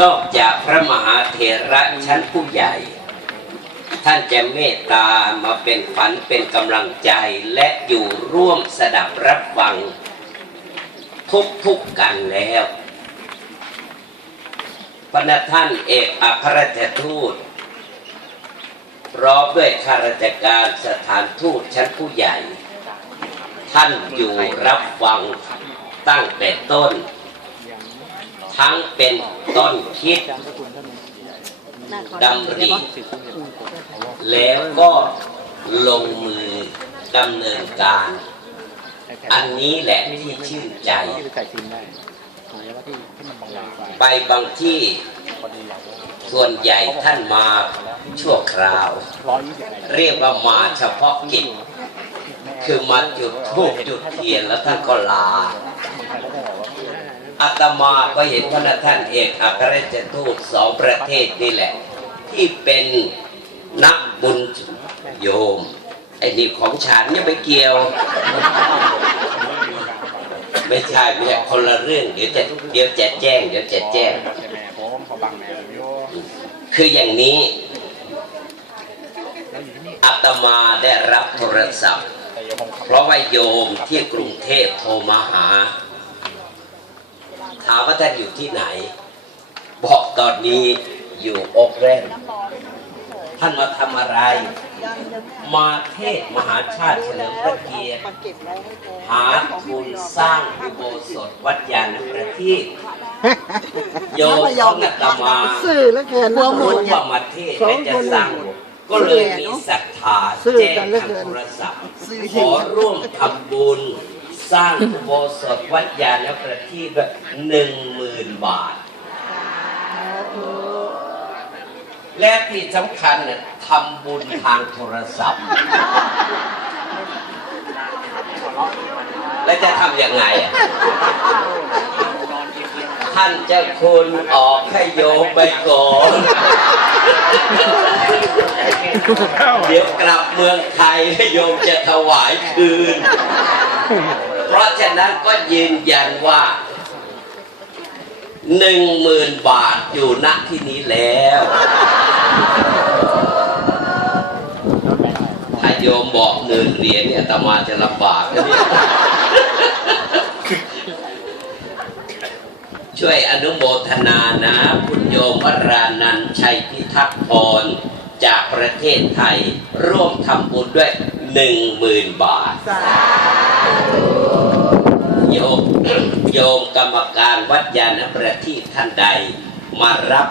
นอกจากพระมหาเถระชั้นผู้ใหญ่ ท่านจะเมตตามาเป็นฝันเป็นกำลังใจและอยู่ร่วมสดับรับฟัง ทุกๆกันแล้วพระท่านเอกอัครราชทูตพร้อมด้วยข้าราชการสถานทูตชั้นผู้ใหญ่ ท่านอยู่รับฟังตั้งแต่ต้น ทั้งเป็นต้นคิดดำริแล้วก็ลงมือดำเนินการ อันนี้แหละที่ชื่นใจ ไปบางที่ส่วนใหญ่ท่านมาชั่วคราว เรียกว่ามาเฉพาะกิจ คือมาจุดธูปจุดเทียนแล้วท่านก็ลา อาตมาก็เห็นพระท่านเอกอัครราชทูตสองประเทศนี่แหละ ที่เป็นนักบุญโยมไอ้นี่ของฉันเนี่ยไม่เกี่ยว ไม่ใช่ไม่ใช่คนละเรื่องเดี๋ยวจะเดี๋ยวจะแจ้ง เดี๋ยวจะแจ้งแม่ผมเขาบังคืออย่างนี้อาตมาได้รับโทรศัพท์ เพราะว่าโยมที่กรุงเทพโทรมาหา ถามว่าท่านอยู่ที่ไหน บอกตอนนี้อยู่อกแรนท่านมาทำอะไร มาเทศน์มหาชาติเฉลิมพระเกียรติหาทุนสร้างอุโบสถวัดยานประทีปโยมของอาตมาสื่อแล้วเกินรู้ว่ามาเทศน์และจะสร้างโบสถ์ก็เลยมีศรัทธาแจ้งทางโทรศัพท์ขอร่วมทำบุญ สร้างอุโบสถวัดยานประทีปหนึ่งหมื่นบาท และที่สำคัญเนี่ยทำบุญทางโทรศัพท์ แล้วจะทำยังไงอะท่านเจะคุณออกให้โยมไปก่อนเดี๋ยวกลับเมืองไทยให้โยมจะถวายคืน เพราะฉะนั้นก็ยืนยันว่าหนึ่งหมื่นบาทอยู่ณที่นี้แล้วถ้าโยมบอกหมื่นเหรียญเนี่ยตมาจะลำบากนะเนี่ยช่วยอนุโมทนานะคุณโยมวรานันชัยพิทักษ์พรจากประเทศไทย ร่วมทำบุญด้วยหนึ่งหมื่นบาท โยมโยมกรรมการวัดยานประทีปท่านใด มารับ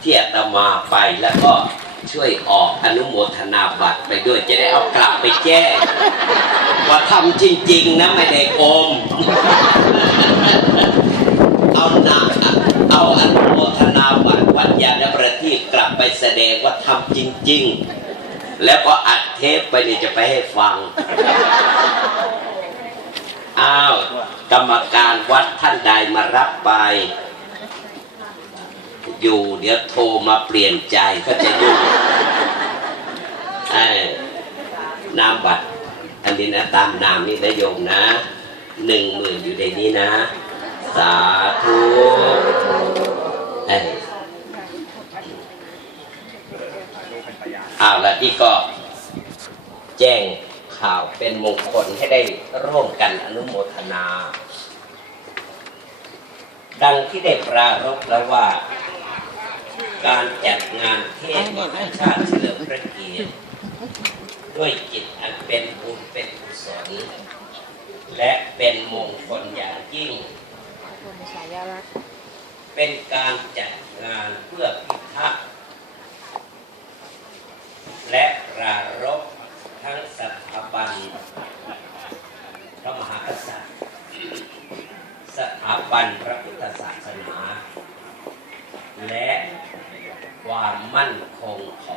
เที่อาตมาไปแล้วก็ช่วยออกอนุโมทนาบัตรไปด้วยจะได้เอากลับไปแจ้งว่าทำจริง ๆ นะไม่ได้โกมเอานาเอาอนุโมทนาบัตรวัดยานประทีปกลับไปแสดงว่าทำจริง ๆ แล้วก็อัดเทปไปนี่จะไปให้ฟัง อ้าว กรรมการวัดท่านใดมารับไป อยู่เดี๋ยวโทรมาเปลี่ยนใจก็จะยุ่งไอ้นามบัตรอันนี้นะตามนามนี่นะโยมนะหนึ่งหมื่นอยู่ในนี้นะ สาธุเอ้อ้าวแล้วนี่ก็แจ้ง ข่าวเป็นมงคลให้ได้ร่วมกันอนุโมทนา ดังที่ได้ปรารภแล้วว่า การจัดงานเทศน์มหาชาติเฉลิมพระเกียรติด้วยจิตอันเป็นบุญเป็นกุศลและเป็นมงคลอย่างยิ่ง เป็นการจัดงานเพื่อพิทักษ์และปรารภทั้งสถาบันพระมหากษัตริย์ สถาบันพระพุทธศาสนา และความมั่นคงของ